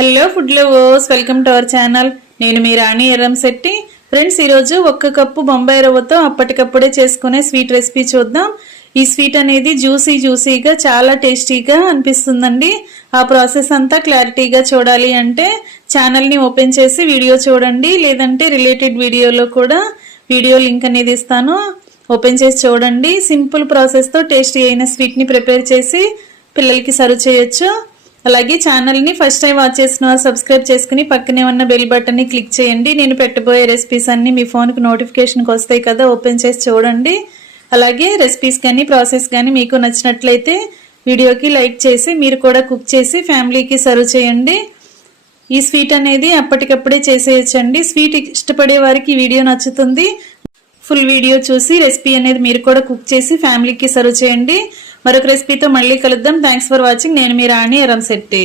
Hello food lovers, welcome to our channel. నేను మీ రాణి Erramsetti. Friends, ఈరోజు 1 cup Bombay రవ్వతో అప్పటికప్పుడే చేసుకునే స్వీట్ రెసిపీ చూద్దాం. ఈ స్వీట్ అనేది జ్యూసీగా చాలా టేస్టీగా అనిపిస్తుందండి. ఆ ప్రాసెస్ అంతా క్లారిటీగా చూడాలి అంటే ఛానల్ని ఓపెన్ చేసి వీడియో చూడండి, లేదంటే రిలేటెడ్ వీడియోలో కూడా వీడియో లింక్ అనేది ఇస్తాను, ఓపెన్ చేసి చూడండి. సింపుల్ ప్రాసెస్తో టేస్టీ అయిన స్వీట్ని ప్రిపేర్ చేసి పిల్లలకి సర్వ్ చేయొచ్చు. అలాగే ఛానల్ని ఫస్ట్ టైం వాచ్ చేసిన వారు సబ్స్క్రైబ్ చేసుకుని పక్కనే ఉన్న బెల్ బటన్ని క్లిక్ చేయండి. నేను పెట్టబోయే రెసిపీస్ అన్నీ మీ ఫోన్కి నోటిఫికేషన్కి వస్తాయి కదా, ఓపెన్ చేసి చూడండి. అలాగే రెసిపీస్ కానీ ప్రాసెస్ కానీ మీకు నచ్చినట్లయితే వీడియోకి లైక్ చేసి మీరు కూడా కుక్ చేసి ఫ్యామిలీకి సర్వ్ చేయండి. ఈ స్వీట్ అనేది అప్పటికప్పుడే చేసేయచ్చండి. స్వీట్ ఇష్టపడే వారికి ఈ వీడియో నచ్చుతుంది. ఫుల్ వీడియో చూసి రెసిపీ అనేది మీరు కూడా కుక్ చేసి ఫ్యామిలీకి సర్వ్ చేయండి. మరొక రెసిపీతో మళ్ళీ కలుద్దాం. Thanks for watching. నేను మీ రాణి ఎర్రంశెట్టి.